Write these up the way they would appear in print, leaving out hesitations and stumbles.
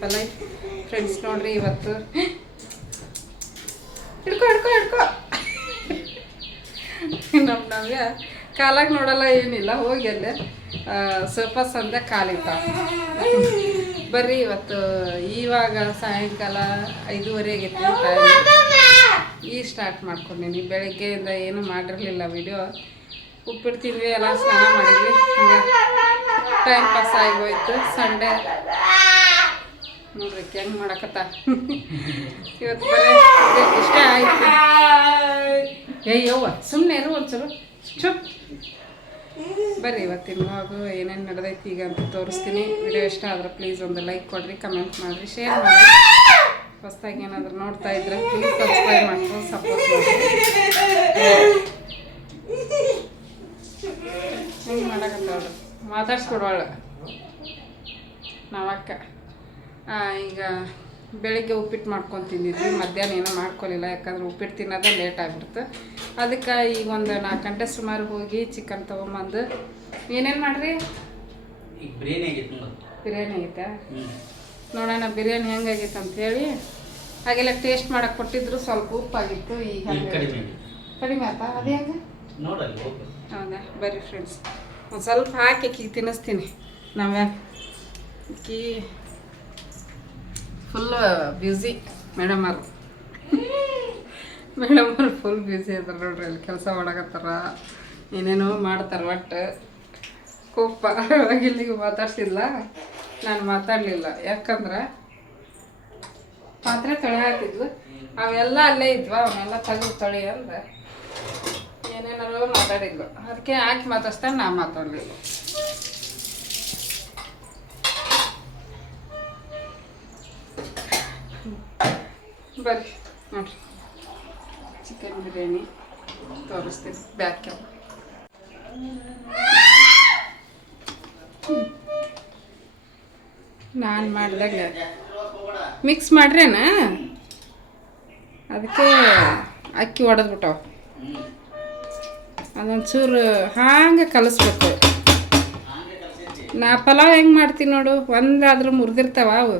Simple ಆಗಿ friends ನೋಡ್ರಿ ಇವತ್ತು ಹಿಡ್ಕೊ ಹಿಡ್ಕೊ ಹಿಡ್ಕೊ ನಮ್ಮ ನವ್ಯ ಕಾಲಾಗ ನೋಡಲ್ಲ ಏನಿಲ್ಲ ಹೋಗಿ ಅಲ್ಲೇ ಸೋಫಾ ಸಂದೆ ಕಾಲಿತ್ತ ಬರ್ರಿ ಇವತ್ತು ಇವಾಗ ಸಾಯಂಕಾಲ 5:30 ಆಗೈತಿ ಈಗ ಸ್ಟಾರ್ಟ್ ಮಾಡ್ಕೊಂಡೀನಿ. ಬೆಳಗ್ಗೆಯಿಂದ ಏನು ಮಾಡಿರಲಿಲ್ಲ ವಿಡಿಯೋ. ಉಪ್ಪಿಟ್ಟು ತಿಂದ್ವಿ, ಎಲ್ಲ ಸ್ನಾನ ಮಾಡಿದ್ವಿ, ಟೈಮ್ ಪಾಸ್ ಆಗೋಯ್ತು. ಸಂಡೇ ನೋಡ್ರಿ ಹೆಂಗೆ ಮಾಡಕತ್ತ ಇವತ್ತು ಬರೀ ಇಷ್ಟೇ ಆಯ್ತು. ಯವ್ವ ಸುಮ್ಮನೆ ಇರು ಒಂಚೂರು ಚುಪ್. ಬರ್ರಿ ಇವತ್ತಿನ ವ್ಲಾಗು ಏನೇನು ನಡೆದೈತಿ ಈಗ ಅಂತ ತೋರಿಸ್ತೀನಿ. ವಿಡಿಯೋ ಇಷ್ಟ ಆದ್ರೆ ಪ್ಲೀಸ್ ಒಂದು ಲೈಕ್ ಕೊಡ್ರಿ, ಕಮೆಂಟ್ ಮಾಡಿರಿ, ಶೇರ್ ಮಾಡಿರಿ. ಹೊಸದಾಗಿ ಏನಾದರೂ ನೋಡ್ತಾ ಇದ್ರೆ ಪ್ಲೀಸ್ ಸಬ್ಸ್ಕ್ರೈಬ್ ಮಾಡ್ಕೊಂಡು ಸಪೋರ್ಟ್ ಮಾಡಿ. ಹೆಂಗೆ ಮಾಡಕತ್ತವಳು ಮಾತಾಡ್ಸ್ಕೊಡೋಳು ನಾವಕ್ಕ. ಈಗ ಬೆಳಿಗ್ಗೆ ಉಪ್ಪಿಟ್ಟು ಮಾಡ್ಕೊಂಡು ತಿಂದಿದ್ವಿ, ಮಧ್ಯಾಹ್ನ ಏನೋ ಮಾಡ್ಕೊಲಿಲ್ಲ ಯಾಕಂದ್ರೆ ಉಪ್ಪಿಟ್ಟು ತಿನ್ನೋದೇ ಲೇಟ್ ಆಗಿಬಿಡ್ತು. ಅದಕ್ಕೆ ಈಗ ಒಂದು 4 ಗಂಟೆ ಸುಮಾರು ಹೋಗಿ ಚಿಕನ್ ತೊಗೊಂಬಂದು ಏನೇನು ಮಾಡ್ರಿ ಬಿರಿಯಾನಿ ಆಗೈತೆ. ನೋಡೋಣ ಬಿರಿಯಾನಿ ಹೆಂಗಾಗೈತೆ ಅಂಥೇಳಿ. ಹಾಗೆಲ್ಲ ಟೇಸ್ಟ್ ಮಾಡಕ್ಕೆ ಕೊಟ್ಟಿದ್ರು, ಸ್ವಲ್ಪ ಉಪ್ಪಾಗಿತ್ತು. ಈಗ ಕಡಿಮೆ ಆಯ್ತಾ ಅದು ಹೆಂಗೆ ಹೌದಾ? ಬರ್ರಿ ಫ್ರೆಂಡ್ಸ್ ಒಂದು ಸ್ವಲ್ಪ ಹಾಕಿ ಅಕ್ಕಿಗೆ ತಿನ್ನಿಸ್ತೀನಿ. ನಾವೇ ಅಕ್ಕಿ ಫುಲ್ ಬ್ಯುಸಿ ಮೇಡಮರು ಫುಲ್ ಬ್ಯುಸಿ ಅದಾರ ನೋಡ್ರಿ. ಅಲ್ಲಿ ಕೆಲಸ ಮಾಡಕತ್ತಾರ, ಏನೇನೋ ಮಾಡ್ತಾರೆ. ಒಟ್ಟು ಕೋಪ ಇಲ್ಲಿಗೆ ಮಾತಾಡ್ಸಿಲ್ಲ, ನಾನು ಮಾತಾಡಲಿಲ್ಲ. ಯಾಕಂದ್ರೆ ಪಾತ್ರೆ ತೊಳೆ ಹಾಕಿದ್ಲು, ಅವೆಲ್ಲ ಅಲ್ಲೇ ಇದ್ವ, ಅವನ್ನೆಲ್ಲ ತೆಗೆದು ತೊಳಿ ಅಂದ್ರೆ ಏನೇನಾರು ಮಾತಾಡಿದ್ಲು. ಅದಕ್ಕೆ ಹಾಕಿ ಮಾತಾಡ್ಸ್ತಾನೆ, ನಾ ಮಾತಾಡಲಿಲ್ಲ. ಬರ್ರಿ ನೋಡ್ರಿ ಚಿಕನ್ ಬಿರಿಯಾನಿ ತೋರಿಸ್ತೀನಿ ಬ್ಯಾಕ್ ಕ್ಯಾಮ್. ನಾನು ಮಾಡಿದಾಗ ಮಿಕ್ಸ್ ಮಾಡ್ರೇನ, ಅದಕ್ಕೆ ಅಕ್ಕಿ ಒಡೆದ್ಬಿಟ್ಟವ. ಅದೊಂಚೂರು ಹಾಗೆ ಕಲಿಸ್ಬೇಕು. ನಾ ಪಲಾವ್ ಹೆಂಗೆ ಮಾಡ್ತೀನಿ ನೋಡು, ಒಂದಾದ್ರೂ ಮುರಿದಿರ್ತಾವ ಅವು.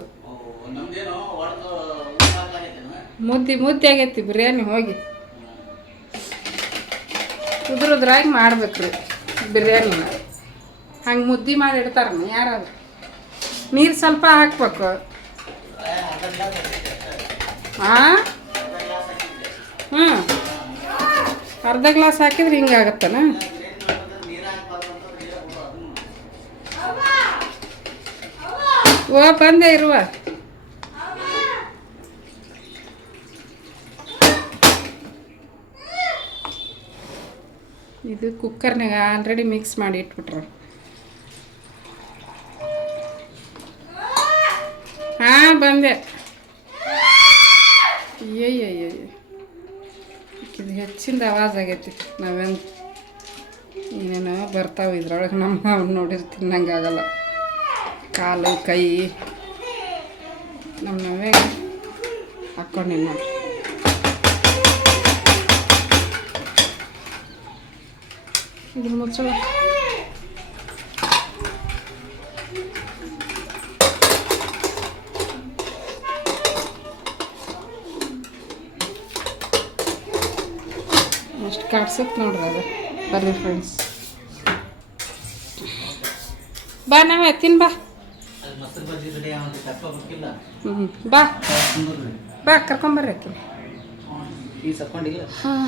ಮುದ್ದೆ ಆಗೈತಿ ಬಿರಿಯಾನಿ. ಹೋಗಿ ಉದ್ರಾಗಿ ಮಾಡ್ಬೇಕ್ರಿ ಬಿರಿಯಾನಿನ. ಹಂಗೆ ಮುದ್ದೆ ಮಾಡಿ ಇಡ್ತಾರ ಯಾರಾದ್ರು. ನೀರು ಸ್ವಲ್ಪ ಹಾಕ್ಬೇಕು. ಅರ್ಧ ಗ್ಲಾಸ್ ಹಾಕಿದ್ರೆ ಹಿಂಗಾಗತ್ತನ. ಓ ಬಂದೆ ಇರುವ. ಇದು ಕುಕ್ಕರ್ನಾಗ ಆಲ್ರೆಡಿ ಮಿಕ್ಸ್ ಮಾಡಿ ಇಟ್ಬಿಟ್ರು. ಹಾಂ ಬಂದೆ. ಅಯ್ಯಯ್ಯಯ್ಯ ಇದು ಹೆಚ್ಚಿಂದ ಆವಾಜ್ ಆಗೈತಿ. ನಾವೇನು ಏನೇನೋ ಬರ್ತಾವೆ ಇದ್ರೊಳಗೆ. ನಮ್ಮ ನೋಡಿದ್ರೆ ತಿನ್ನಂಗೆ ಆಗಲ್ಲ. ಕಾಲು ಕೈ ನಮ್ಮ ನಾವೇ ಹಾಕ್ಕೊಂಡಿನಿ ನೋಡಿ. ಇದನ್ನ ಮುಚ್ಚಳ. ಅಷ್ಟು ಕಾಡ್ಸಕ್ಕೆ ನೋಡ್ರಿ ಅದು. ಬರ್ರಿ ಫ್ರೆಂಡ್ಸ್ ಬಾ, ನಾವೇ ತಿನ್ ಬಾ. ಬಾ ಬಾ ಕರ್ಕೊಂಬರ್ರಿ ಅಕ್ಕಿ. ಹಾಂ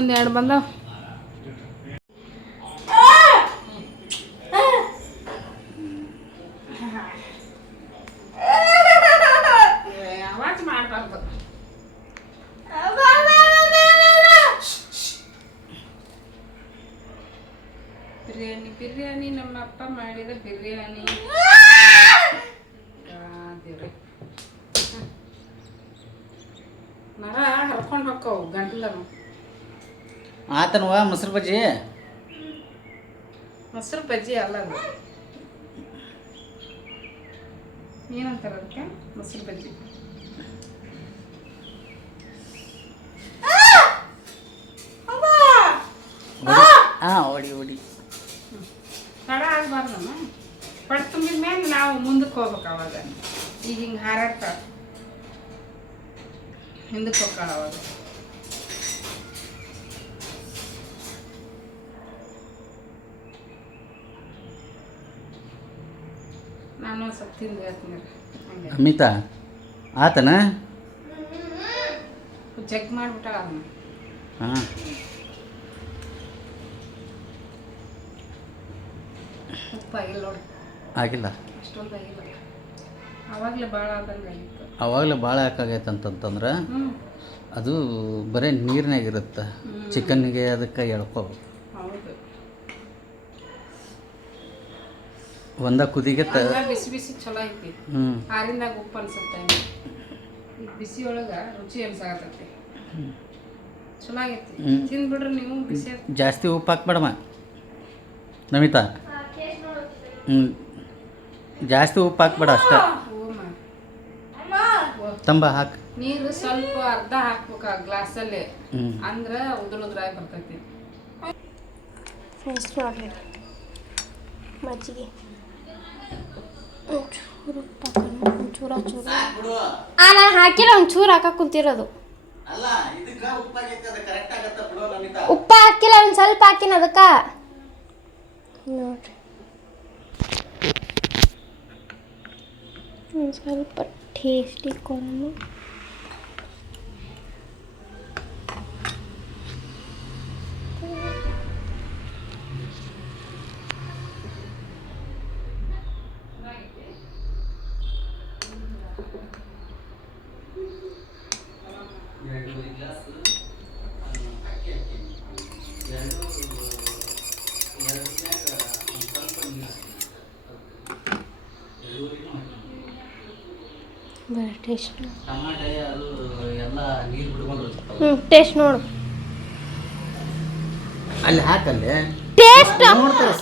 ಒಂದೆರಡು ಬಂದವ. ಬಿರಿಯಾನಿ ನಮ್ಮ ಅಪ್ಪ ಮಾಡಿದ ಬಿರಿಯಾನಿ. ದೇವ್ರಿ ನರ ಹರ್ಕೊಂಡು ಹೋಕ್ಕವು ಗಂಟಲನು. ಆತನವ ಮೊಸರು ಬಜ್ಜಿ. ಮೊಸರು ಬಜ್ಜಿ ಅಲ್ಲ ಅದು. ಏನಂತಾರ ಅದಕ್ಕೆ? ಮೊಸರು ಬಜ್ಜಿ. ಹೊಡಿ ಹೊಡಿ ತಡ ಆಗಬಾರ್ದಮ್ಮ. ಪಟ್ಟು ತುಂಬಿದ ಮೇಲೆ ನಾವು ಮುಂದಕ್ಕೆ ಹೋಗ್ಬೇಕು. ಅವಾಗ ಈಗ ಹಿಂಗೆ ಹಾರಾಡ್ತಾಳ ಹಿಂದಕ್ಕೆ ಹೋಗ್ತಾಳ ಅವಾಗ. ನಾನು ಒಂದು ಸ್ವಲ್ಪ ತಿಂದು ಹೇಳ್ತೀನಿ ಹಂಗೆ ಅಮಿತಾ ಆತನ ಚೆಕ್ ಮಾಡಿಬಿಟ್ಟಾಳ ಅದನ್ನ. ಹಾಂ ಉಪ್ಪಾಗಿಲ್ಲ ನೋಡಿ, ಆಗಿಲ್ಲ. ಅಷ್ಟೊಂದು ಆಗಿಲ್ಲ. ಆವಾಗಲೇ ಭಾಳ ಆದಂಗೆ ಆಗಿತ್ತು. ಅವಾಗಲೇ ಭಾಳ ಯಾಕಾಗೈತೆ ಅಂತಂತಂದ್ರೆ ಅದು ಬರೀ ನೀರಿನಾಗಿರುತ್ತೆ. ಚಿಕನ್ನಿಗೆ ಅದಕ್ಕೆ ಎಳ್ಕೋಬೇಕು. ಹೌದು, ಒಂದ ಕುದಿಗೆ ಬಿಸಿ ಬಿಸಿ ಚಲೋ ಐತಿ. ಆರಿಂದಾಗ ಉಪ್ಪು ಅನ್ಸುತ್ತೆ, ಈಗ ಬಿಸಿ ಒಳಗೆ ರುಚಿ ಅನ್ಸಾಗತ್ತೈತಿ. ಚಲೋ ಆಗೈತಿ, ತಿಂದ್ಬಿಡ್ರಿ ನೀವು. ಬಿಸಿ ಜಾಸ್ತಿ ಉಪ್ಪು ಹಾಕ್ಬೇಡಮ್ಮ ನಮಿತಾ. ಜಾಸ್ತಿ ಉಪ್ಪು ಹಾಕ್ಬೇಡ ಅಷ್ಟೇ. ತಂಬ ಹಾಕಿ ನೀರು ಸ್ವಲ್ಪ ಅರ್ಧ ಹಾಕ್ಬೇಕು ಆ ಗ್ಲಾಸಲ್ಲಿ, ಅಂದ್ರೆ ಉದುರಾಗಿ ಬರ್ತೈತಿ. ಮಜ್ಜಿಗೆ ನಾನು ಹಾಕಿಲ್ಲ, ಒಂಚೂರು ಹಾಕಕ್ಕೆ ಕುಂತಿರೋದು. ಉಪ್ಪ ಹಾಕಿಲ್ಲ, ಒಂದು ಸ್ವಲ್ಪ ಹಾಕಿನ ಅದಕ್ಕೆ ನೋಡ್ರಿ. ಒಂದು ಸ್ವಲ್ಪ ಟೇಸ್ಟಿ ಕೊಡೋಣ. ಟೇಸ್ಟ್ ಟಮಾಟೆ ಅದು ಎಲ್ಲ ನೀರು ಬಿಡ್ಕೊಂಡಿರ್ತವೆ. ಟೇಸ್ಟ್ ನೋಡು, ಅಲ್ಲಿ ಹಾಕಲ್ಲಿ ಟೇಸ್ಟ್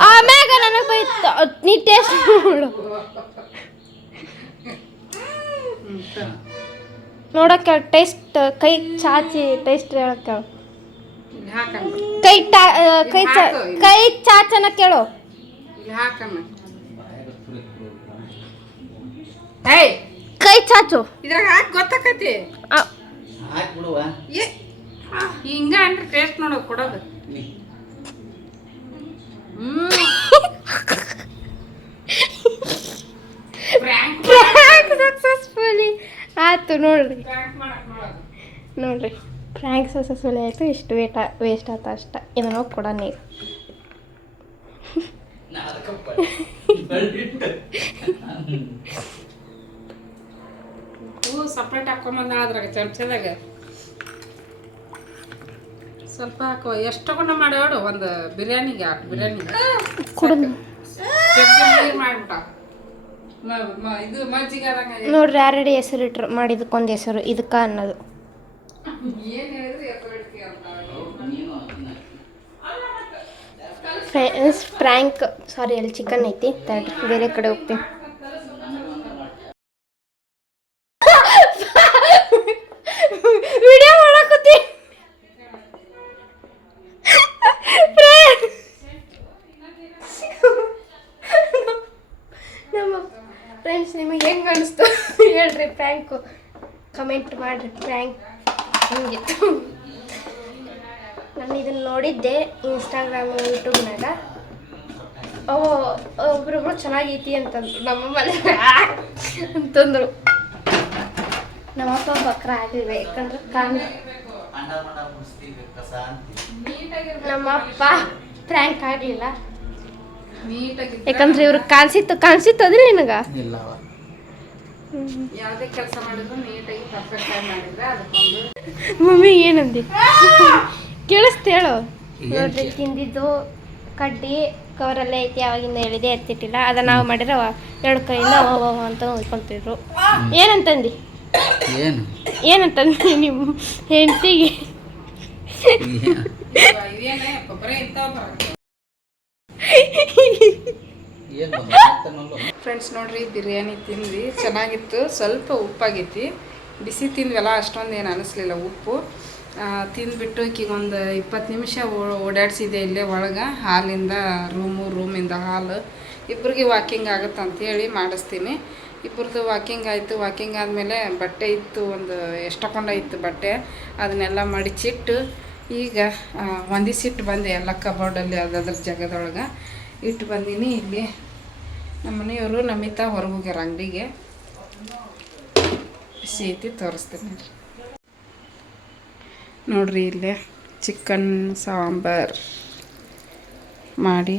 ಆಮ್ಯಾಗ ನನಗೆ ಬೈತ. ನೀ ಟೇಸ್ಟ್ ನೋಡು, ನೋಡಕ್ಕೆ ಟೇಸ್ಟ್ ಕೈ ಚಾಚಿ ಟೇಸ್ಟ್ ಹೇಳಕ್ಕೆ ಕೈ ಚಾಚನ ಕೇಳು. ಕೈ ಚಾಚು ಇದ್ರಾಗ ಹಾಕಿ ಗೊತ್ತಾಕತಿ. ಹಾಕ್ಬಿಡುವ ಹಿಂಗ ಅಂದ್ರೆ ಟೇಸ್ಟ್ ನೋಡೋದು ಕೊಡೋದು. ಸಕ್ಸಸ್ಫುಲಿ ಆಯ್ತು ನೋಡ್ರಿ. ನೋಡ್ರಿ ಫ್ರ್ಯಾಂಕ್ ಸಕ್ಸಸ್ಫುಲ್ ಆಯಿತು. ಇಷ್ಟು ವೇಸ್ಟ್ ಆಯ್ತು ಅಷ್ಟ. ಇದನ್ನು ಕೊಡ ನೀರು. ಸಪ್ರೇಟ್ ಹಾಕೊಂಬಂದ ಅದ್ರಾಗ ಚಮಚದಾಗ ಸ್ವಲ್ಪ ಹಾಕೋ. ಎಷ್ಟು ತಗೊಂಡ ಮಾಡ್ಯಾಡು ಒಂದು ಬಿರಿಯಾನಿಗೆ ಕುಡಿದು ನೀರು ಮಾಡ್ಬಿಟ್ಟ. ಇದು ಮಜ್ಜಿಗೆ ನೋಡ್ರಿ ಆಲ್ರೆಡಿ ಹೆಸರು ಇಟ್ರು ಮಾಡಿದಕ್ಕೊಂದು ಹೆಸರು ಇದಕ್ಕೆ ಅನ್ನೋದು. ಏನು ಹೇಳಿದ್ರೆ ಹೆಸರು ಇಡ್ತೀವಿ ಅಂತ ಫ್ರ್ಯಾಂಕ್ ಸಾರಿ, ಅಲ್ಲಿ ಚಿಕನ್ ಐತಿ, ಬೇರೆ ಕಡೆ ಹೋಗ್ತೀನಿ. ವಿಡಿಯೋ ಮಾಡಕತ್ತಿ. ನಮ್ಮ ಫ್ರೆಂಡ್ಸ್ ನಿಮಗೆ ಹೆಂಗೆ ಅನಿಸ್ತು ಹೇಳ್ರಿ. ಫ್ರ್ಯಾಂಕು ಕಮೆಂಟ್ ಮಾಡಿರಿ. ಫ್ರ್ಯಾಂಕ್ ಹೆಂಗಿತ್ತು? ನಾನು ಇದನ್ನು ನೋಡಿದ್ದೆ ಇನ್ಸ್ಟಾಗ್ರಾಮ್ ಯೂಟ್ಯೂಬ್ನಾಗ. ಒಬ್ರೊಬ್ರು ಚೆನ್ನಾಗೈತಿ ಅಂತಂದ್ರು. ನಮ್ಮಮ್ಮಲ್ಲಿ ಅಂತಂದರು. ನಮ್ಮಪ್ಪ ಬಕ್ರ ಆಗಲಿಲ್ಲ, ಯಾಕಂದ್ರೆ ನಮ್ಮಪ್ಪ ಫ್ರ್ಯಾಂಕ್ ಆಗಲಿಲ್ಲ, ಯಾಕಂದ್ರೆ ಇವ್ರಿಗೆ ಕಾಣಿಸಿತ್ತು ಅದಿಲ್ಲ ನಿನಗೆ. ಯಾವುದೇ ಕೆಲಸ ಮಾಡಿದ್ರು ನೀಟಾಗಿ ಪರ್ಫೆಕ್ಟ್ ಆಗಿ ಮಾಡಿದ್ರೆ ಅದಕ್ಕೊಂದು. ಮಮ್ಮಿ ಏನಂದಿ ಕೇಳಿಸ್ತ ಹೇಳು. ನೋಡ್ರಿ ತಿಂದಿದ್ದು ಕಡ್ಡಿ ಕವರಲ್ಲೇ ಐತಿ, ಯಾವಾಗಿಂದ ಹೇಳಿದೆ ಎತ್ತಿಟ್ಟಿಲ್ಲ. ಅದನ್ನ ನಾವು ಮಾಡಿದ್ರೆ 2 ಕೈಯಿಂದ ಅಂತ ಹೋಗ್ಕೊಂತಿದ್ರು. ಏನಂತಂದು ಏನಂತಂದು ನಿಮ್ಮ ಹೆಂಡತಿಗೆ? ಫ್ರೆಂಡ್ಸ್ ನೋಡ್ರಿ, ಬಿರಿಯಾನಿ ತಿಂದ್ವಿ, ಚೆನ್ನಾಗಿತ್ತು. ಸ್ವಲ್ಪ ಉಪ್ಪಾಗೈತಿ. ಬಿಸಿ ತಿಂದ್ವಲ್ಲ, ಅಷ್ಟೊಂದು ಏನು ಅನ್ನಿಸ್ಲಿಲ್ಲ ಉಪ್ಪು. ತಿಂದ್ಬಿಟ್ಟು ಈಗೊಂದು 20 ನಿಮಿಷ ಓಡಾಡಿಸಿದೆ ಇಲ್ಲೇ ಒಳಗೆ. ಹಾಲಿಂದ ರೂಮಿಂದ ಹಾಲು ಇಬ್ಬರಿಗೆ ವಾಕಿಂಗ್ ಆಗುತ್ತೆ ಅಂಥೇಳಿ ಮಾಡಿಸ್ತೀನಿ. ಇಬ್ಬರದು ವಾಕಿಂಗ್ ಆಯಿತು. ವಾಕಿಂಗ್ ಆದಮೇಲೆ ಬಟ್ಟೆ ಇತ್ತು, ಒಂದು ಎಷ್ಟೊಂಡ ಇತ್ತು ಬಟ್ಟೆ, ಅದನ್ನೆಲ್ಲ ಮಡಿಚಿಟ್ಟು ಈಗ ಹೊಂದಿಸಿಟ್ಟು ಬಂದೆ ಎಲ್ಲ ಕಬೋರ್ಡಲ್ಲಿ ಅದ್ರ ಜಾಗದೊಳಗೆ ಇಟ್ಟು ಬಂದೀನಿ. ಇಲ್ಲಿ ನಮ್ಮ ಮನೆಯವರು ನಮ್ಮಿತ್ತ ಹೊರಗೆ ಹೋಗ್ಯಾರ ಅಂಗಡಿಗೆ. ಬಿಸಿ ಐತಿ, ತೋರಿಸ್ತೀನಿ ನೋಡ್ರಿ. ಇಲ್ಲೇ ಚಿಕನ್ ಸಾಂಬಾರು ಮಾಡಿ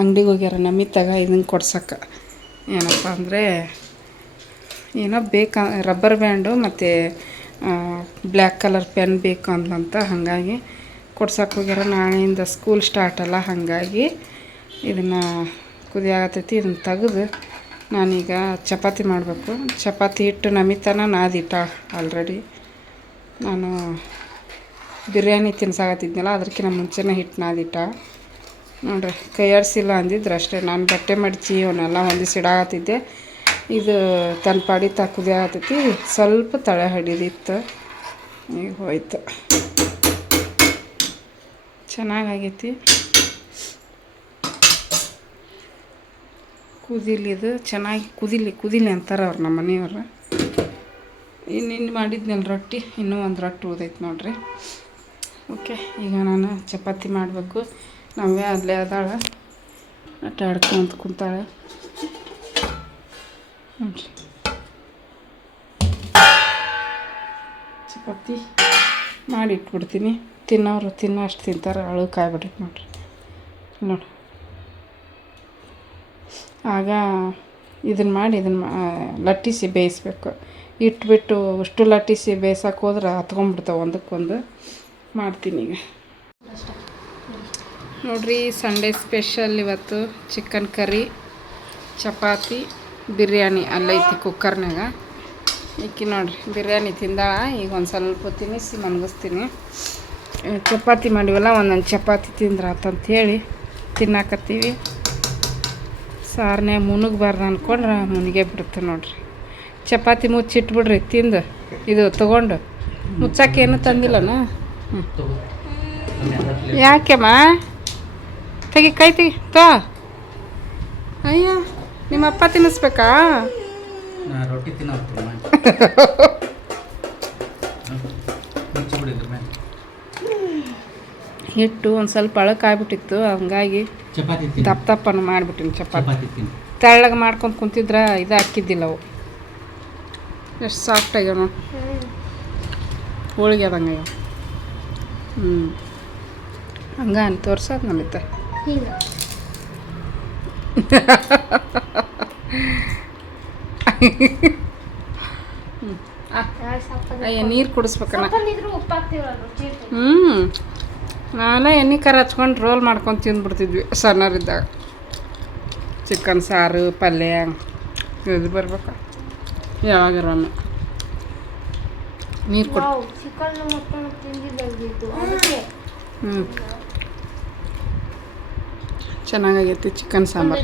ಅಂಗಡಿಗೆ ಹೋಗ್ಯಾರ ನಮ್ಮಿತ್ತಾಗ ಇದನ್ನು ಕೊಡ್ಸಕ್ಕೆ. ಏನಪ್ಪ ಅಂದರೆ ಏನೋ ಬೇಕಾ ರಬ್ಬರ್ ಬ್ಯಾಂಡು ಮತ್ತು ಬ್ಲ್ಯಾಕ್ ಕಲರ್ ಪೆನ್ ಬೇಕು ಅಂದ್ಲಂತ, ಹಾಗಾಗಿ ಕೊಡ್ಸಕ್ಕೆ ಹೋಗ್ಯಾರ. ನಾಳೆಯಿಂದ ಸ್ಕೂಲ್ ಸ್ಟಾರ್ಟ್ ಅಲ್ಲ, ಹಾಗಾಗಿ ಇದನ್ನು ಕುದಿಯಾಗತ್ತೈತಿ. ಇದನ್ನು ತೆಗೆದು ನಾನೀಗ ಚಪಾತಿ ಮಾಡಬೇಕು. ಚಪಾತಿ ಹಿಟ್ಟು ನಮಿತನ ನಾದಿಟ್ಟ ಆಲ್ರೆಡಿ. ನಾನು ಬಿರಿಯಾನಿ ತಿನ್ಸಾಕತ್ತಿದ್ನಲ್ಲ, ಅದಕ್ಕಿಂತ ಮುಂಚೆನೇ ಹಿಟ್ಟು ನಾದಿಟ್ಟ ನೋಡ್ರಿ. ಕೈಯಾಡಿಸಿಲ್ಲ ಅಂದಿದ್ರೆ ಅಷ್ಟೇ. ನಾನು ಬಟ್ಟೆ ಮಡಚಿ ಅವನ್ನೆಲ್ಲ ಹೊಂದಿಸಿಡಾಕತ್ತಿದ್ದೆ. ಇದು ತನ್ನ ಪಾಡಿ ಕುದಿಯಾಗತ್ತೈತಿ. ಸ್ವಲ್ಪ ತಳೆ ಹಿಡಿದಿತ್ತು, ಈಗ ಹೋಯ್ತು. ಚೆನ್ನಾಗೈತಿ. ಕುದಿಲಿದು ಚೆನ್ನಾಗಿ ಕುದಿಲಿ ಅಂತಾರೆ ಅವ್ರು ನಮ್ಮ ಮನೆಯವ್ರು. ಇನ್ನಿನ್ನು ಮಾಡಿದ್ನಲ್ಲ ರೊಟ್ಟಿ, ಇನ್ನೂ ಒಂದು ರೊಟ್ಟಿ ಉಳಿದೈತೆ ನೋಡ್ರಿ. ಓಕೆ, ಈಗ ನಾನು ಚಪಾತಿ ಮಾಡಬೇಕು. ನಾವೇ ಅಲ್ಲೇ ಅದಾಳ, ಆಟ ಆಡ್ಕೊಂತ ಕುಂತಾಳೆ ನೋಡ್ರಿ. ಚಪಾತಿ ಮಾಡಿ ಇಟ್ಬಿಡ್ತೀನಿ. ತಿನ್ನೋರು ತಿನ್ನೋ ಅಷ್ಟು ತಿಂತಾರೆ. ಅಳು ಕಾಯ್ಬಿಟ್ಟೈತೆ ನೋಡ್ರಿ. ನೋಡಿ, ಆಗ ಇದನ್ನು ಲಟ್ಟಿಸಿ ಬೇಯಿಸ್ಬೇಕು. ಇಟ್ಬಿಟ್ಟು ಅಷ್ಟು ಲಟ್ಟಿಸಿ ಬೇಯಿಸೋಕೆ ಹೋದ್ರೆ ಹತ್ಕೊಂಡ್ಬಿಡ್ತಾವೆ ಒಂದಕ್ಕೊಂದು. ಮಾಡ್ತೀನಿ ಈಗ ನೋಡ್ರಿ. ಸಂಡೇ ಸ್ಪೆಷಲ್ ಇವತ್ತು ಚಿಕನ್ ಕರಿ, ಚಪಾತಿ, ಬಿರಿಯಾನಿ ಅಲ್ಲೈತಿ ಕುಕ್ಕರ್ನಾಗ. ಇಕ್ಕಿ ನೋಡ್ರಿ ಬಿರಿಯಾನಿ ತಿಂದಾಳ. ಈಗ ಒಂದು ಸ್ವಲ್ಪ ತಿನ್ನಿಸಿ ಮನಗಿಸ್ತೀನಿ. ಚಪಾತಿ ಮಾಡಿವಲ್ಲ, ಒಂದೊಂದು ಚಪಾತಿ ತಿಂದ್ರಾತಂಥೇಳಿ ತಿನ್ನಾಕತ್ತೀವಿ. ಸಾರನೇ ಮುನುಗಬಾರ್ದು ಅಂದ್ಕೊಂಡ್ರೆ ಮುನಿಗೆ ಬಿಡುತ್ತೆ ನೋಡ್ರಿ. ಚಪಾತಿ ಮುಚ್ಚಿಟ್ಬಿಡ್ರಿ ತಿಂದು. ಇದು ತೊಗೊಂಡು ಮುಚ್ಚಾಕೇನು ತಂದಿಲ್ಲನ? ಯಾಕೆಮ್ಮ ತೆಗಿ, ಕೈ ತೆಗಿ ತೋ. ಅಯ್ಯ, ನಿಮ್ಮ ಅಪ್ಪ ತಿನ್ನಿಸ್ಬೇಕಾ? ರೊಟ್ಟಿ ಹಿಟ್ಟು ಒಂದು ಸ್ವಲ್ಪ ಅಳಕಾಗ್ಬಿಟ್ಟಿತ್ತು, ಹಂಗಾಗಿ ಚಪಾತಿ ದಪ್ಪನ್ನು ಮಾಡಿಬಿಟ್ಟಿನಿ. ಚಪಾತಿ ತೆಳ್ಳಗೆ ಮಾಡ್ಕೊಂಡು ಕುಂತಿದ್ರೆ ಇದು ಹಾಕಿದ್ದಿಲ್ಲ ಅವು. ಎಷ್ಟು ಸಾಫ್ಟ್ ಆಗ್ಯಾವ ನೋಡಿ, ಹೋಳಿಗೆ ಅದಂಗೆ ಆಗ್ಯಾವ. ಹಂಗೆ ತೋರ್ಸೋದು ನಮಿತ್ತ. ಅಯ್ಯ, ನೀರು ಕುಡಿಸ್ಬೇಕನ್ನ. ನಾನೇ ಎಣ್ಣೆ ಖಾರ ಹಚ್ಕೊಂಡು ರೋಲ್ ಮಾಡ್ಕೊಂಡು ತಿಂದ್ಬಿಡ್ತಿದ್ವಿ ಸಣ್ಣರಿದ್ದಾಗ. ಚಿಕನ್ ಸಾರು, ಪಲ್ಯ ಇದು ಬರ್ಬೇಕು ಯಾವಾಗಾರ ಒಮ್ಮೆ. ನೀರು ಕೊಡು. ಚೆನ್ನಾಗೈತಿ ಚಿಕನ್ ಸಾಂಬಾರು.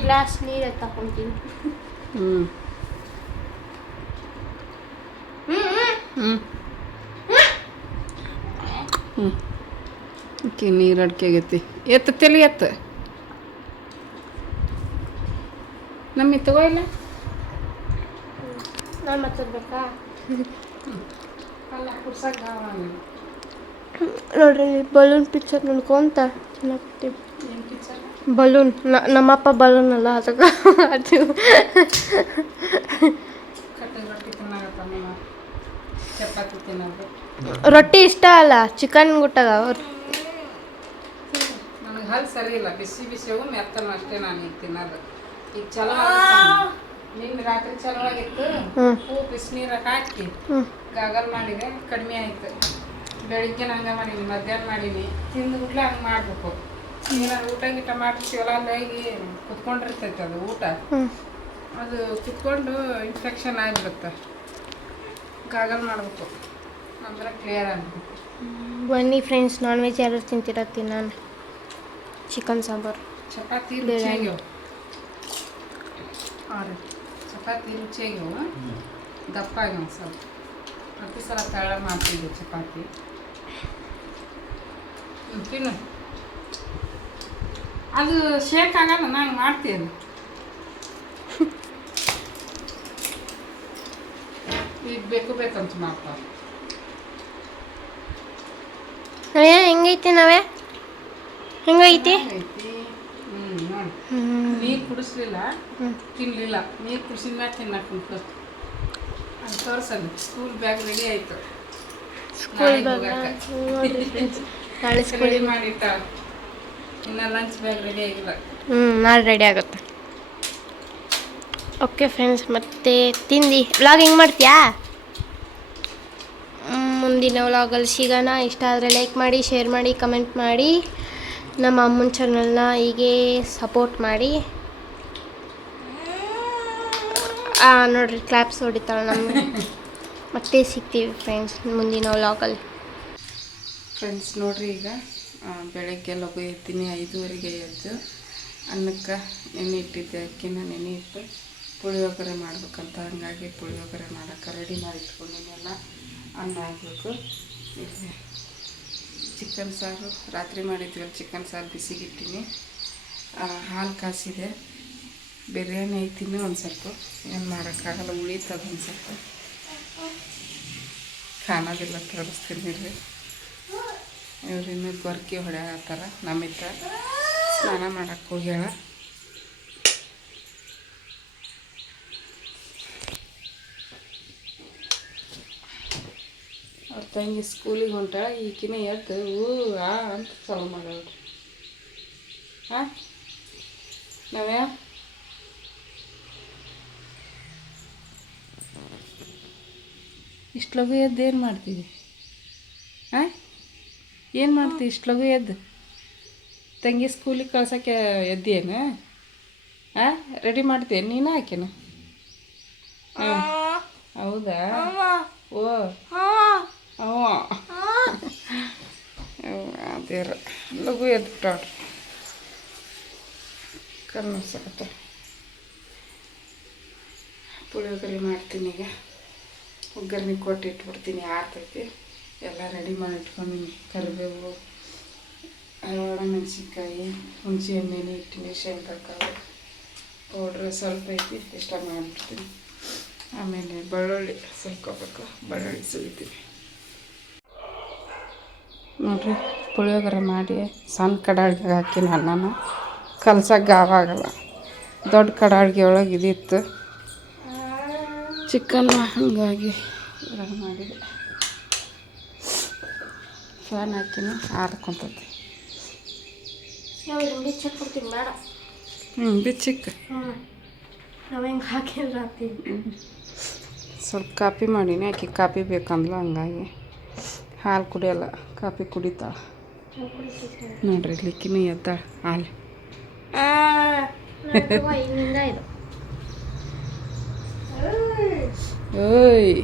ಓಕೆ, ನೀರು ಅಡಿಕೆ ಆಗೈತಿ. ಎತ್ತು ತಲೆ ಎತ್ತು ನಮ್ಮಿ ತಗೋ. ಇಲ್ಲ ನಾನು ಮತ್ತಬೇಕಾ ನೋಡ್ರಿ. ಬಲೂನ್ ಪಿಕ್ಚರ್ ನೋಡ್ಕೊಂತ ತಿನ್ನಕ್ತೀವಿ. ಬಲೂನ್ ನಮ್ಮಪ್ಪ ಬಲೂನ್ ಅಲ್ಲ ಅದಕ್ಕೆ ರೊಟ್ಟಿ ಇಷ್ಟ ಅಲ್ಲ, ಚಿಕನ್ ಗುಟ್ಟಾಗ ನನಗೆ ಹಲ್ ಸರಿ ಇಲ್ಲ. ಬಿಸಿ ಬಿಸಿಯಾಗೂ ಮೆತ್ತನ ಅಷ್ಟೇ ನಾನು ಈಗ ತಿನ್ನೋದು. ಈಗ ಚಲೋ ನಿನ್ನ ರಾತ್ರಿ ಚಲೋ ಆಗಿತ್ತು. ಹೂ ಬಿಸಿನೀರಾಗ ಹಾಕಿ ಗಾಗಲ್ ಮಾಡಿದೆ, ಕಡಿಮೆ ಆಯಿತು. ಬೆಳಿಗ್ಗೆ ಹಂಗೆ ಮಾಡೀನಿ, ಮಧ್ಯಾಹ್ನ ಮಾಡೀನಿ. ತಿಂದ್ಬಿಟ್ಲೆ ಹಂಗೆ ಮಾಡಬೇಕು. ಏನಾದ್ರು ಊಟ ಗೀಟ ಮಾಡಿರ್ತೀವಲ್ಲ, ಅಲ್ಲಾಗಿ ಕುತ್ಕೊಂಡಿರ್ತೈತೆ ಅದು ಊಟ. ಅದು ಕುತ್ಕೊಂಡು ಇನ್ಫೆಕ್ಷನ್ ಆಗಿಬಿಡುತ್ತೆ. ಗಾಗಲ್ ಮಾಡಬೇಕು ಅಂದ್ರೆ ಕ್ಲಿಯರ್ ಆಗಬೇಕು. ಬನ್ನಿ ಫ್ರೆಂಡ್ಸ್, ನಾನ್ ವೆಜ್ ಯಾರು ತಿಂತಿರತ್ತೀನಿ ನಾನು. ಚಿಕನ್ ಸಾಂಬಾರು, ಚಪಾತಿ ರುಚಿಯಾಗ್ಯವು. ಹಾಂ ರೀ, ಚಪಾತಿ ರುಚಿಯಾಗ್ಯವು, ದಪ್ಪ ಆಗ್ಯಾವ ಸ್ವಲ್ಪ. ಪ್ರತಿ ಸಲ ತಳ ಮಾಡ್ತಿದ್ವಿ ಚಪಾತಿ. ತಿನ್ನು. ಅದು ಶೇಕ್ ಆಗಲ್ಲ, ನಂಗೆ ಮಾಡ್ತೀನಿ. ಈಗ ಬೇಕಂತ ಮಾಡ್ತಾರೆ. ನಾವೇ ಹೆಂಗೈತಿ ನಾವೇ ಹೆಂಗೈತಿ? ನೋಡಿ ನೀರು ಕುಡಿಸ್ಲಿಲ್ಲ, ತಿನ್ನಲಿಲ್ಲ. ನೀರು ಕುಡಿಸಿದ ಮ್ಯಾಗ ತಿನ್ನಕ್ಕೆ ಕುಂತು ಅದು ತೋರ್ಸಲ್ಲ. ಸ್ಕೂಲ್ ಬ್ಯಾಗ್ ರೆಡಿ ಆಯಿತು. ಸ್ಕೂಲ್ ಬ್ಯಾಗ್ ನಾಳೆ ಸ್ಕೂಲ್ ರೆಡಿ ಮಾಡಿಟ್ಟ. ಇನ್ನು ಲಂಚ್ ಬ್ಯಾಗ್ ರೆಡಿ ಆಗಿಲ್ಲ. ನಾಳೆ ರೆಡಿ ಆಗುತ್ತೆ. ಓಕೆ ಫ್ರೆಂಡ್ಸ್, ಮತ್ತೆ ತಿಂದು ವ್ಲಾಗ್ ಹೆಂಗೆ ಮಾಡ್ತೀಯಾ? ಮುಂದಿನ ವ್ಲಾಗಲ್ಲಿ ಸಿಗೋಣ. ಇಷ್ಟ ಆದರೆ ಲೈಕ್ ಮಾಡಿ, ಶೇರ್ ಮಾಡಿ, ಕಮೆಂಟ್ ಮಾಡಿ. ನಮ್ಮ ಅಮ್ಮನ ಚಾನಲ್ನ ಹೀಗೆ ಸಪೋರ್ಟ್ ಮಾಡಿ. ನೋಡ್ರಿ ಕ್ಲಾಪ್ಸ್ ಹೊಡಿತಾಳೆ ನಮಗೆ. ಮತ್ತೆ ಸಿಗ್ತೀವಿ ಫ್ರೆಂಡ್ಸ್ ಮುಂದಿನ ವ್ಲಾಗಲ್ಲಿ. ಫ್ರೆಂಡ್ಸ್ ನೋಡ್ರಿ, ಈಗ ಬೆಳಗ್ಗೆ ಲಘು ಎತ್ತೀನಿ. 5:30 ಎದ್ದು ಅನ್ನಕ್ಕೆ ನೆನೆ ಇಟ್ಟಿದ್ದೆ. ಅಕ್ಕಿನ ನೆನೆ ಇಟ್ಟು ಪುಳಿಯೋಗರೆ ಮಾಡ್ಬೇಕಂತ, ಹಾಗಾಗಿ ಪುಳಿಯೋಗರೆ ಮಾಡೋಕ್ಕೆ ರೆಡಿ ಮಾಡಿ ಇಟ್ಕೊಂಡಿನೆಲ್ಲ. ಅನ್ನ ಹಾಕಬೇಕು. ಇಲ್ಲಿ ಚಿಕನ್ ಸಾರು ರಾತ್ರಿ ಮಾಡಿದ್ವಲ್ಲ, ಚಿಕನ್ ಸಾರು ಬಿಸಿಗಿಟ್ಟಿನಿ. ಹಾಲು ಕಾಸಿದೆ. ಬಿರಿಯಾನಿ ಐತಿನ್ನು ಒಂದು ಸ್ವಲ್ಪ, ಏನು ಮಾಡೋಕ್ಕಾಗಲ್ಲ, ಉಳಿತದ ಒಂದು ಸ್ವಲ್ಪ. ಕಾಣೋದಿಲ್ಲ, ತೋರಿಸ್ತೀನಿ ರೀ. ಇವ್ರಿನ್ನೂ ಗೊರ್ಕಿ ಹೊಡ್ಯಾಕತ್ತಾರ. ನಮ್ಮಿತ್ತ ಸ್ನಾನ ಮಾಡಕ್ಕೆ ಹೋಗ್ಯಾಳ. ಅವ್ರ ತಂಗಿ ಸ್ಕೂಲಿಗೆ ಹೊಂಟಾಳ. ಈಕಿನ ಎದ್ದು ಅಂತ ಚಾಲು ಮಾಡೋಳ್ರಿ. ಹಾಂ ನಾವ್ಯಾ ಇಷ್ಟು ಲಘು ಎದ್ದು ಏನು ಮಾಡ್ತೀವಿ? ಹಾಂ ಏನು ಮಾಡ್ತೀವಿ ಇಷ್ಟು ಲಘು ಎದ್ದು? ತಂಗಿ ಸ್ಕೂಲಿಗೆ ಕಳ್ಸೋಕ್ಕೆ ಎದ್ದೇನು? ಹಾಂ ರೆಡಿ ಮಾಡ್ತೀನಿ ನೀನು ಹಾಕೇನು? ಹಾಂ ಹೌದಾ? ಓ ಅದೇರ ಲಘು ಎದ್ಬಿಟ್ಟಾಡ್ರಿ. ಕಣ್ಣು ಸಕತ್ತ ಪುಳಿಯೋಗರೆ ಮಾಡ್ತೀನಿ. ಈಗ ಒಗ್ಗರಣೆ ಕೊಟ್ಟು ಇಟ್ಬಿಡ್ತೀನಿ. ಆರ್ತೈತಿ. ಎಲ್ಲ ರೆಡಿ ಮಾಡಿ ಇಟ್ಕೊಂಡಿನಿ. ಕರಿಬೇವು, ಒಣಮೆಣ್ಸಿನ್ಕಾಯಿ, ಹುಣಸೆ ಹಣ್ಣು ಇಟ್ಟಿನಿ, ಶೇಂಗಾ ಕಾಳು ಪೌಡ್ರ್ ಸ್ವಲ್ಪ ಐತಿ, ಇಷ್ಟ ಮಾಡಿಬಿಡ್ತೀನಿ. ಆಮೇಲೆ ಬೆಳ್ಳುಳ್ಳಿ ಸುಲ್ಕೋಬೇಕು. ಬೆಳ್ಳುಳ್ಳಿ ಸುಲಿತೀನಿ ನೋಡಿರಿ. ಪುಳಿಯೋಗರೆ ಮಾಡಿ ಸಣ್ಣ ಕಡಾಳಿಗೆ ಹಾಕಿನ ಅನ್ನನ ಕಲ್ಸಕ್ಕೆ ಗಾವಾಗಲ್ಲ. ದೊಡ್ಡ ಕಡಾಳಿಗೆ ಒಳಗೆ ಇದಿತ್ತು ಚಿಕನ್, ಹಾಗಾಗಿ ಮಾಡಿದೆ. ಫ್ಯಾನ್ ಹಾಕಿನ ಆರ್ಕೊಂತೈತಿ. ಕೊಡ್ತೀನಿ ಬೇಡ. ಬಿಚ್ಚಿಕ್ಕ ನಾವು ಹೆಂಗೆ ಹಾಕಿಲ್ಲ ಹಾಕ್ತೀವಿ. ಸ್ವಲ್ಪ ಕಾಪಿ ಮಾಡೀನಿ. ಆಕೆ ಕಾಪಿ ಬೇಕಂದ್ಲು, ಹಂಗಾಗಿ ಹಾಲು ಕುಡಿಯಲ್ಲ, ಕಾಪಿ ಕುಡಿತಾಳೆ. ನೋಡ್ರಿ ಲಿಕ್ಕಿನೂ ಎದ್ದಾಳ ಹಾಲು. ಓಯ್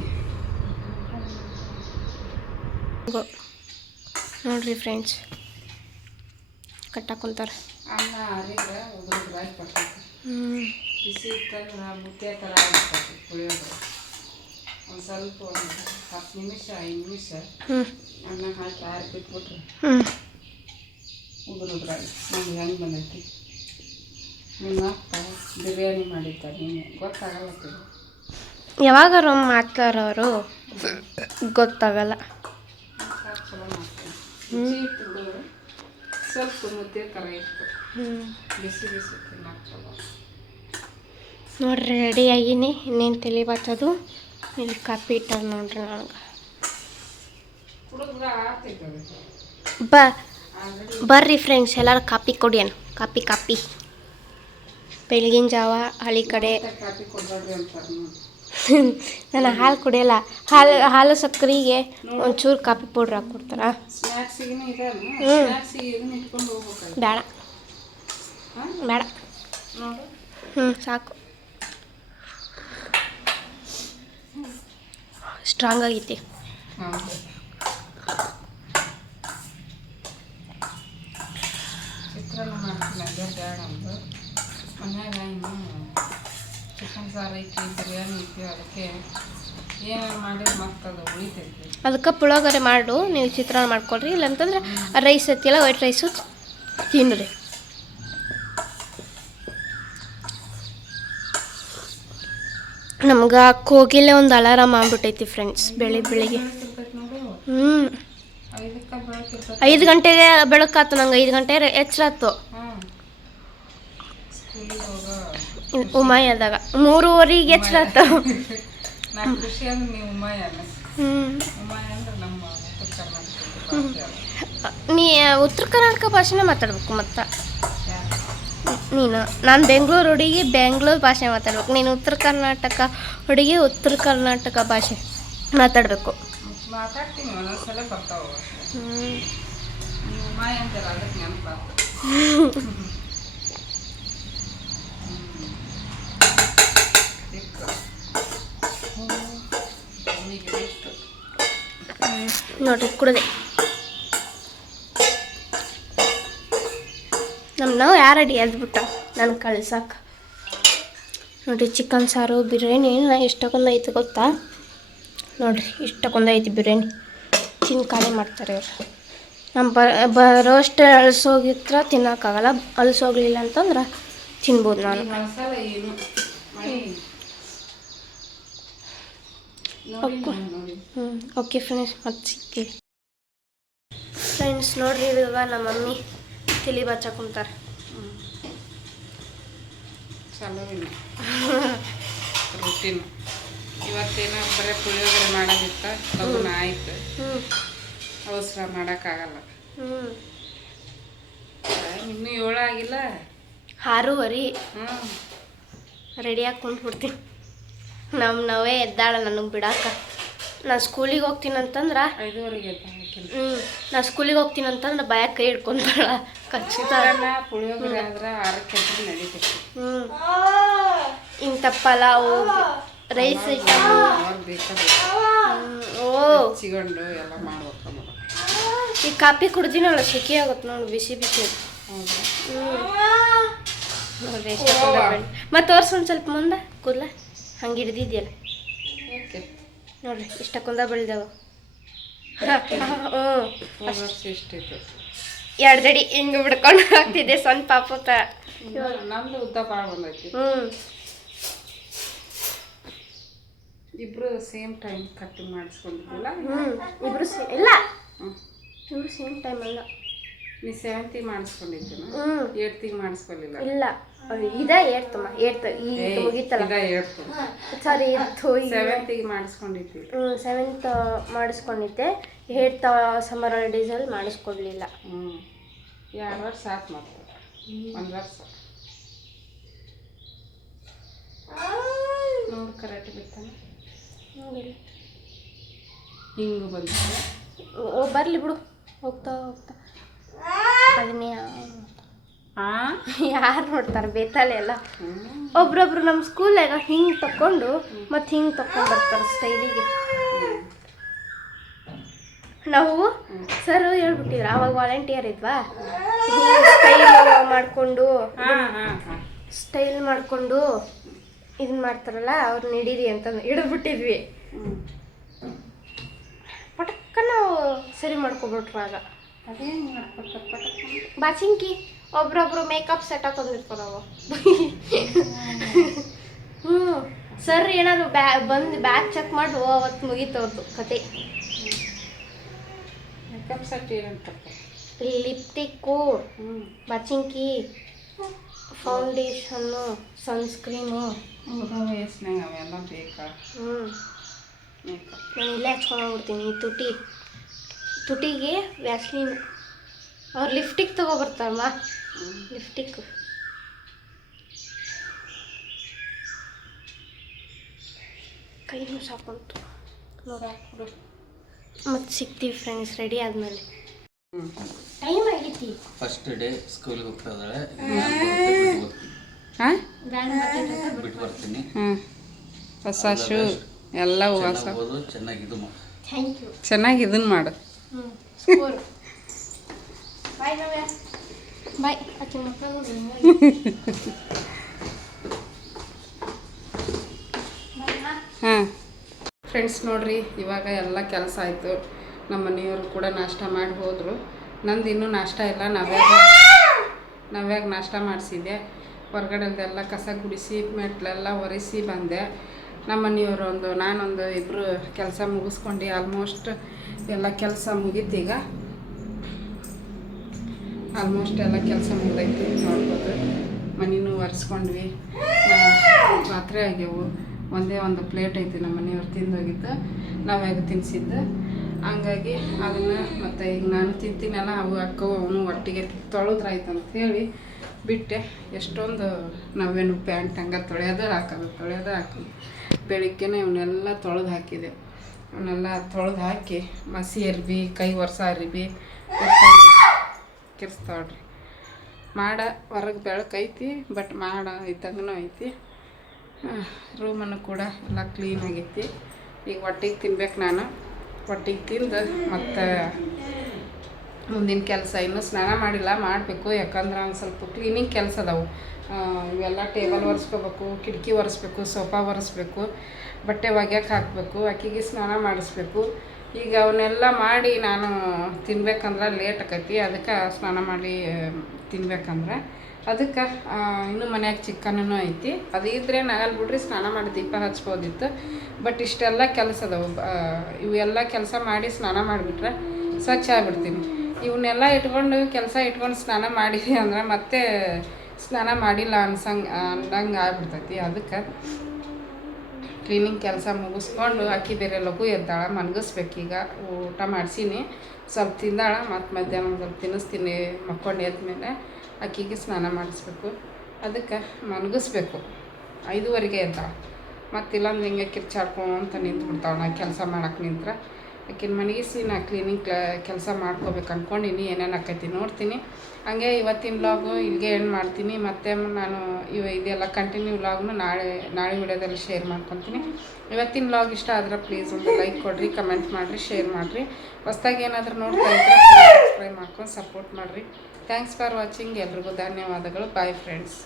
ನೋಡ್ರಿ ಫ್ರೆಂಡ್ಸ್, ಕಟ್ಟಾಕೊಂತಾರೆ. ಅನ್ನ ಅರಿದ್ರೆ ಉದುರಾಗಿ ಬರ್ತೈತಿ. ಬಿಸಿ ಇತ್ತಂದ್ರೆ ಮುದ್ದೆ ಥರ ಆಗ್ತೈತಿ ಪುಳಿಯೋಗರೆ. ಒಂದು ಸ್ವಲ್ಪ 10 ನಿಮಿಷ 5 ನಿಮಿಷ ಅನ್ನ ಹಾಕಿ ಬಿಟ್ಬಿಟ್ರೆ ಉದುರಾಗಿ ನಮ್ಗೆ ಹೆಂಗೆ ಬಂದೈತಿ. ನಿಮ್ಮ ಅಪ್ಪ ಬಿರಿಯಾನಿ ಮಾಡಿದ್ದಾರೆ, ನೀನು ಗೊತ್ತಾಗಲ್ಲ. ಯಾವಾಗಾರ ಮಾಡ್ತಾರವರು ಗೊತ್ತಾಗಲ್ಲ. ಚಲೋ ಮಾಡ್ತೀನಿ. ಸ್ವಲ್ಪ ಮುದ್ದೆ ಥರ ಇತ್ತು. ಬಿಸಿ ಬಿಸಿ ತಿನ್ನಕ್ಕೆ ಚಲೋ. ನೋಡ್ರಿ ರೆಡಿ ಆಗೀನಿ. ಇನ್ನೇನು ತಲೆ ಬಾಚೋದು. ಇಲ್ಲಿ ಕಾಪಿ ಇಟ್ಟಾರ ನೋಡ್ರಿ ನನಗೆ. ಬರ್ರಿ ಫ್ರೆಂಡ್ಸ್, ಎಲ್ಲರೂ ಕಾಪಿ ಕೊಡಿಯನ್. ಕಾಪಿ ಕಾಪಿ ಬೆಳಗಿನ ಜಾವ ಹಳ್ಳಿ ಕಡೆ. ಕಾಪಿ ಕೊಡ್ಬೇಡ್ರಿ ಅಂತಾರೆ. ನಾನು ಹಾಲು ಕುಡಿಯಲ್ಲ. ಹಾಲು ಸಕ್ಕರೆಗೆ ಒಂಚೂರು ಕಾಪಿ ಪೌಡ್ರ್ ಹಾಕ್ಕೊಡ್ತಾರ. ಬೇಡ ಬೇಡ, ಸಾಕು. ಸ್ಟ್ರಾಂಗ್ ಆಗೈತಿ. ಚಿತ್ರಾನ್ನ ಮಾಡ್ತೀನಿ, ಅದೇ ಬೇಡ ಅಂದು. ಮನ್ಯಾಗ ಇನ್ನು ಚಿಕನ್ ಸಾರು ಐತಿ, ಬಿರಿಯಾನಿ ಐತಿ, ಅದಕ್ಕೆ ಏನೇನು ಮಾಡಿದ್ರೆ ಮತ್ತದು ಉಳಿತೈತಿ. ಅದಕ್ಕೆ ಪುಳಿಯೋಗರೆ ಮಾಡು, ನೀವು ಚಿತ್ರಾನ್ನ ಮಾಡ್ಕೊಳ್ರಿ. ಇಲ್ಲಂತಂದ್ರೆ ರೈಸ್ ಐತಿಲ್ಲ, ವೈಟ್ ರೈಸು ತಿನ್ನಿರಿ. ನಮ್ಗೆ ಕೋಗಿಲೆ ಒಂದು ಅಲಾರಾಮ್ ಆಗ್ಬಿಟ್ಟೈತಿ ಫ್ರೆಂಡ್ಸ್ ಬೆಳಿಗ್ಗೆ. ಹ್ಞೂ 5 ಗಂಟೆಗೆ ಬೆಳಕಾತು, ನಂಗೆ 5 ಗಂಟೆ ಎಚ್ಚರಾತು. ಉಮಾಯದಾಗ 3:15 ಎಚ್ಚರಾತು. ನೀ ಉತ್ತರ ಕರ್ನಾಟಕ ಭಾಷೆನೇ ಮಾತಾಡ್ಬೇಕು ಮತ್ತು ನೀನು. ನಾನು ಬೆಂಗಳೂರು ಹುಡುಗಿ ಬೆಂಗಳೂರು ಭಾಷೆ ಮಾತಾಡ್ಬೇಕು, ನೀನು ಉತ್ತರ ಕರ್ನಾಟಕ ಹುಡುಗಿ ಉತ್ತರ ಕರ್ನಾಟಕ ಭಾಷೆ ಮಾತಾಡಬೇಕು. ನೋಡ್ರಿ ಕುಡ್ದೆ. ನಾವು ಯಾರಡಿ ಎದ್ಬಿಟ್ಟ ನಾನು ಕಳ್ಸಕ್ಕೆ. ನೋಡಿರಿ ಚಿಕನ್ ಸಾರು ಬಿರಿಯಾನಿ ಎಷ್ಟಕ್ಕೊಂದು ಐತೆ ಗೊತ್ತಾ? ನೋಡಿರಿ ಇಷ್ಟಕ್ಕೊಂದು ಐತಿ ಬಿರಿಯಾನಿ. ತಿಂದು ಖಾಲಿ ಮಾಡ್ತಾರೆ ಇವರು. ನಮ್ಮ ಬರೋಷ್ಟು ಅಳ್ಸೋಗಿತ್ರ ತಿನ್ನೋಕ್ಕಾಗಲ್ಲ, ಅಳ್ಸೋಗ್ಲಿಲ್ಲ ಅಂತಂದ್ರೆ ತಿನ್ಬೋದು ನಾನು. ಓಕೆ ಫ್ರೆಂಡ್ಸ್, ಮತ್ತೆ ಸಿಗ್ತೀವಿ. ಫ್ರೆಂಡ್ಸ್ ನೋಡ್ರಿ, ಇವಾಗ ನಮ್ಮ ಮಮ್ಮಿ ತಲೆ ಬಚ್ಚಾಕ ಕುಂತಾರೆ. ಚಲೋ ಇಲ್ಲ ರೂಟೀನ್. ಇವತ್ತೇನೋ ಬರೀ ಪುಳಿಯೋಗರೆ ಮಾಡೋದಿತ್ತ, ಲಗುನ ಆಯ್ತು. ಅವಸರ ಮಾಡೋಕ್ಕಾಗಲ್ಲ. ಇನ್ನೂ 7 ಆಗಿಲ್ಲ, 6:30. ರೆಡಿಯಾಗಿ ಕುಂತ್ಬಿಡ್ತೀನಿ. ನಾವೇ ಎದ್ದಾಳ ನನಗೆ ಬಿಡಾಕ. ನಾನು ಸ್ಕೂಲಿಗೆ ಹೋಗ್ತೀನಿ ಅಂತಂದ್ರೆ 5:30ಗೆ ನಾನು ಸ್ಕೂಲಿಗೆ ಹೋಗ್ತೀನಿ ಅಂತಂದ್ರೆ ಭಯಕ್ಕೆ ಕೈ ಹಿಡ್ಕೊಂತಾಳ, ಖಚಿತ. ಪುಳಿಯೋಗರೆ ಆದ್ರೆ 6ಕ್ಕೆ ನಡೀತೈತಿ. ಇಂಥ ಪಲಾವು, ರೈಸ್ ಐಟಮ್ ಸಿಗೊಂಡು ಎಲ್ಲ ಮಾಡ್ಬೇಕು. ಈ ಕಾಫಿ ಕುಡ್ದಿನಲ್ಲ ಸೆಕೆ ಆಗುತ್ತೆ ನೋಡಿ, ಬಿಸಿ ಬಿಸಿ. ನೋಡ್ರಿ ಮತ್ತೆ ತೋರ್ಸೊಂದು ಸ್ವಲ್ಪ ಮುಂದೆ ಕೂದಲ ಹಂಗೆ ಹಿಡ್ದಿದ್ಯಲ್ಲ. ನೋಡ್ರಿ ಇಷ್ಟಕ್ಕೊಂದ ಬೆಳೆದವು. 2 ಜಡಿ ಹಿಂಗೆ ಬಿಡ್ಕೊಂಡು ಹಾಕ್ತಿದ್ದೆ ಸಣ್ಣ ಪಾಪುತ. ನಮ್ದು ಉದ್ದ ಭಾಳ ಬಂದೈತಿ. ಇಬ್ರು ಸೇಮ್ ಟೈಮ್ ಕಟ್ಟಿಂಗ್ ಮಾಡಿಸ್ಕೊಂಡಿದ್ದಿಲ್ಲ. ಇಬ್ರು ಸೇಮ್ ಟೈಮ್ ಅಲ್ಲ. ನೀ 7th ಮಾಡಿಸ್ಕೊಂಡಿದ್ದೀನ, 8th ಮಾಡಿಸ್ಕೊಳ್ಳಿಲ್ಲ. ಇಲ್ಲ, ಇದ 8th ಈಗ ಮುಗೀತಲ್ಲ. ಸಾರಿ 7th ಮಾಡಿಸ್ಕೊಂಡಿದ್ವಿ. 7th ಮಾಡಿಸ್ಕೊಂಡಿದ್ದೆ. 8th summer ಹಾಲಿಡೇಸಲ್ಲಿ ಮಾಡಿಸ್ಕೊಡ್ಲಿಲ್ಲ. 2 ವರ್ಷ ಆಯ್ತು, ಮತ್ತೆ 1 ವರ್ಷ ನೋಡಿ. ಕರೆಕ್ಟ್ ಬಿತ್ತಾನೆ ನೋಡಿಲ್ಲ, ಹಿಂಗೆ ಬಂದ. ಬರಲಿ ಬಿಡು, ಹೋಗ್ತಾ ಹೋಗ್ತಾ ಅದನ್ನೇ ಯಾರು ನೋಡ್ತಾರೆ ಬೇತಾಲೆ ಎಲ್ಲ. ಒಬ್ರೊಬ್ರು ನಮ್ಮ ಸ್ಕೂಲಾಗ ಹಿಂಗೆ ತಕೊಂಡು ಮತ್ತು ಹಿಂಗೆ ತಕೊಂಡು ಬರ್ತಾರೆ ಸ್ಟೈಲಿಗೆ. ನಾವು ಸರ್ ಹೇಳ್ಬಿಟ್ಟಿದ್ರು, ಆವಾಗ ವಾಲಂಟಿಯರ್ ಇದ್ವಾ, ಸ್ಟೈಲ್ ಮಾಡಿಕೊಂಡು ಇದನ್ನ ಮಾಡ್ತಾರಲ್ಲ, ಅವ್ರನ್ನ ಹಿಡೀರಿ ಅಂತಂದು ಹಿಡಿದ್ಬಿಟ್ಟಿದ್ವಿ. ಪಟಕ್ಕ ನಾವು ಸರಿ ಮಾಡ್ಕೊಬಿಟ್ರು. ಆಗ ಬಾಚಿಂಕಿ ಒಬ್ರೊಬ್ರು ಮೇಕಪ್ ಸೆಟ್ ಹಾಕೊಂಡಿರ್ತಾರೆ ಅವು. ಸರ್ ಏನಾದ್ರು ಬಂದು ಬ್ಯಾಗ್ ಚೆಕ್ ಮಾಡಿ ಅವತ್ತು ಮುಗೀತವ್ರದ್ದು ಕತೆ. ಮೇಕಪ್ ಸೆಟ್ ಏನಂತ ಲಿಪ್ಟಿಕ್ಕು, ಬಾಚಿಂಕಿ, ಫೌಂಡೇಶನ್ನು, ಸನ್ಸ್ಕ್ರೀನು. ವಯಸ್ಸಿನಾಗ ಅವೆಲ್ಲ ಬೇಕಾ? ನಾನು ಇಲ್ಲೇ ಹಚ್ಕೊಂಡೋಗ್ಬಿಡ್ತೀನಿ. ಈ ತುಟಿಗೆ ವ್ಯಾಸ್ಲಿನ್. ಅವ್ರು ಲಿಫ್ಟಿಕ್ ತಗೊಬರ್ತಾರಮ್ಮ, ಲಿಫ್ಟಿಕ್. ಕೈನೂ ಸಾಕಂತು. ಮತ್ತೆ ಸಿಗ್ತೀವಿ ಫ್ರೆಂಡ್ಸ್ ರೆಡಿ ಆದಮೇಲೆ. ಟೈಮ್ ಆಗೈತಿ. ಫಸ್ಟ್ ಡೇ ಸ್ಕೂಲಿಗೆ ಹೋಗ್ತಾ ಇದ್ದಾಳೆ. ಬಿಟ್ಟು ಬರ್ತೀನಿ. ಹೊಸ ಶೂ ಎಲ್ಲ ಹೊಸ. ಚೆನ್ನಾಗಿ ಇದು ಮಾಡು. Thank you. ಚೆನ್ನಾಗಿ ಇದನ್ನ ಮಾಡು. ಬಾಯ್ ನವ್ಯ. ಬಾಯ್. ಆಕೆ ಮಕ್ಕಳು ಹಾಂ ಫ್ರೆಂಡ್ಸ್ ನೋಡ್ರಿ, ಇವಾಗ ಎಲ್ಲ ಕೆಲಸ ಆಯಿತು. ನಮ್ಮ ಮನೆಯವರು ಕೂಡ ನಾಷ್ಟ ಮಾಡಿ ಹೋದರು. ನಂದು ಇನ್ನೂ ನಾಷ್ಟ ಇಲ್ಲ. ನಾವ್ಯಾಗ ನಾಷ್ಟ ಮಾಡಿಸಿದ್ದೆ. ಹೊರಗಡೆದೆಲ್ಲ ಕಸ ಗುಡಿಸಿ ಮೆಟ್ಲೆಲ್ಲ ಒರೆಸಿ ಬಂದೆ. ನಮ್ಮ ಮನೆಯವರು ನಾನೊಂದು ಇಬ್ಬರು ಕೆಲಸ ಮುಗಿಸ್ಕೊಂಡು ಆಲ್ಮೋಸ್ಟ್ ಎಲ್ಲ ಕೆಲಸ ಮುಗೀತೀಗ. ಆಲ್ಮೋಸ್ಟ್ ಎಲ್ಲ ಕೆಲಸ ಮುಗ್ದೈತಿ ನೋಡ್ಬೋದು. ಮನೆಯೂ ಒರೆಸ್ಕೊಂಡ್ವಿ, ಪಾತ್ರೆ ಆಗ್ಯವು. ಒಂದೇ ಒಂದು ಪ್ಲೇಟ್ ಐತಿ ನಮ್ಮ ಮನೆಯವ್ರು ತಿಂದೋಗಿದ್ದು, ನಾವ್ಯಾಗ ತಿನ್ನಿಸಿದ್ದು. ಹಂಗಾಗಿ ಅದನ್ನು ಮತ್ತು ಈಗ ನಾನು ತಿಂತೀನಲ್ಲ, ಅವು ಅಕ್ಕವು ಅವನು ಒಟ್ಟಿಗೆ ತೊಳೆದ್ರಾಯ್ತು ಅಂಥೇಳಿ ಬಿಟ್ಟೆ. ಎಷ್ಟೊಂದು ನಾವೇನು ಪ್ಯಾಂಟ್ ಹಂಗೆ ತೊಳೆಯೋದು ಹಾಕೋದು. ಬೆಳಿಗ್ಗೆನೇ ಇವನ್ನೆಲ್ಲ ತೊಳೆದು ಹಾಕಿದೆ. ಅವನ್ನೆಲ್ಲ ತೊಳೆದು ಹಾಕಿ ಮಸಿ ಅರ್ಬಿ, ಕೈ ಒರೆಸ ಅರ್ಬಿ ಕಿರ್ಸ್ತಾವ್ರಿ. ಮಾಡ ಹೊರಗೆ ಬೆಳಕೈತಿ, ಬಟ್ ಮಾಡ ಇದ್ದಂಗೂ ಐತಿ. ರೂಮನ್ನು ಕೂಡ ಎಲ್ಲ ಕ್ಲೀನ್ ಆಗೈತಿ. ಈಗ ಹೊಟ್ಟಿಗೆ ತಿನ್ಬೇಕು. ನಾನು ಹೊಟ್ಟಿಗೆ ತಿಂದು ಮತ್ತು ಮುಂದಿನ ಕೆಲಸ ಇನ್ನೂ ಸ್ನಾನ ಮಾಡಿಲ್ಲ, ಮಾಡಬೇಕು. ಯಾಕಂದ್ರೆ ಒಂದು ಸ್ವಲ್ಪ ಕ್ಲೀನಿಂಗ್ ಕೆಲಸ ಅದಾವು. ಇವೆಲ್ಲ ಟೇಬಲ್ ಒರೆಸ್ಕೋಬೇಕು, ಕಿಟಕಿ ಒರೆಸ್ಬೇಕು, ಸೋಫಾ ಒರೆಸ್ಬೇಕು, ಬಟ್ಟೆ ಒಗ್ಯಕ್ಕೆ ಹಾಕಬೇಕು, ಆಕೆಗೆ ಸ್ನಾನ ಮಾಡಿಸ್ಬೇಕು. ಈಗ ಅವನ್ನೆಲ್ಲ ಮಾಡಿ ನಾನು ತಿನ್ಬೇಕಂದ್ರೆ ಲೇಟ್ ಆಕೈತಿ. ಅದಕ್ಕೆ ಸ್ನಾನ ಮಾಡಿ ತಿನ್ಬೇಕಂದ್ರೆ ಅದಕ್ಕೆ ಇನ್ನೂ ಮನ್ಯಾಗ ಚಿಕನೂ ಐತಿ. ಅದು ಇದ್ರೆ ನಾಗಲ್ ಬಿಡ್ರಿ ಸ್ನಾನ ಮಾಡಿ ದೀಪ ಹಚ್ಬೋದಿತ್ತು. ಬಟ್ ಇಷ್ಟೆಲ್ಲ ಕೆಲಸ ಅದಾವು. ಇವೆಲ್ಲ ಕೆಲಸ ಮಾಡಿ ಸ್ನಾನ ಮಾಡಿಬಿಟ್ರೆ ಸ್ವಚ್ಛ ಆಗಿಬಿಡ್ತೀನಿ. ಇವನ್ನೆಲ್ಲ ಇಟ್ಕೊಂಡು ಸ್ನಾನ ಮಾಡಿದ್ವಿ ಅಂದ್ರೆ ಮತ್ತೆ ಸ್ನಾನ ಮಾಡಿಲ್ಲ ಅಂದಂಗೆ ಆಗ್ಬಿಡ್ತೈತಿ. ಅದಕ್ಕೆ ಕ್ಲೀನಿಂಗ್ ಕೆಲಸ ಮುಗಿಸ್ಕೊಂಡು ಅಕ್ಕಿ ಬೇರೆ ಲಘು ಎದ್ದಾಳ, ಮನ್ಗಿಸ್ಬೇಕೀಗ. ಊಟ ಮಾಡಿಸೀನಿ, ಸ್ವಲ್ಪ ತಿಂದಾಳ. ಮತ್ತು ಮಧ್ಯಾಹ್ನ ಸ್ವಲ್ಪ ತಿನ್ನಿಸ್ತೀನಿ. ಮಕ್ಕೊಂಡು ಎದ್ಮೇಲೆ ಅಕ್ಕಿಗೆ ಸ್ನಾನ ಮಾಡಿಸ್ಬೇಕು. ಅದಕ್ಕೆ ಮನ್ಗಿಸ್ಬೇಕು. 5:15 ಎದ್ದಾಳ. ಮತ್ತು ಇಲ್ಲೊಂದು ಹಿಂಗೆ ಕಿರ್ಚಾಡ್ಕೊಂತ ನಿಂತ್ಬಿಡ್ತಾಳೆ. ನಾ ಕೆಲಸ ಮಾಡಕ್ಕೆ ನಿಂತ್ರೆ ಆಕಿನ ಮನಗಿಸಿ ನಾ ಕ್ಲೀನಿಂಗ್ ಕೆಲಸ ಮಾಡ್ಕೋಬೇಕು ಅಂದ್ಕೊಂಡಿನಿ. ಏನೇನು ಆಕೈತಿ ನೋಡ್ತೀನಿ. ಹಂಗೆ ಇವತ್ತಿನ ವ್ಲಾಗು ಇಲ್ಲಿಗೆ ಎಂಡ್ ಮಾಡ್ತೀನಿ. ಮತ್ತು ನಾನು ಇದೆಲ್ಲ ಕಂಟಿನ್ಯೂ ವ್ಲಾಗ್ನು ನಾಳೆ ವಿಡಿಯೋದಲ್ಲಿ ಶೇರ್ ಮಾಡ್ಕೊತೀನಿ. ಇವತ್ತಿನ ವ್ಲಾಗ್ ಇಷ್ಟ ಆದ್ರೆ ಪ್ಲೀಸ್ ಒಂದು ಲೈಕ್ ಕೊಡಿರಿ, ಕಮೆಂಟ್ ಮಾಡಿರಿ, ಶೇರ್ ಮಾಡಿರಿ. ಹೊಸ್ದಾಗಿ ಏನಾದರೂ ನೋಡ್ತಾ ಇದ್ದರೆ ಸಬ್ಸ್ಕ್ರೈಬ್ ಮಾಡ್ಕೊಂಡು ಸಪೋರ್ಟ್ ಮಾಡಿರಿ. Thanks for watching. ಎಲ್ರಿಗೂ ಧನ್ಯವಾದಗಳು. Bye friends.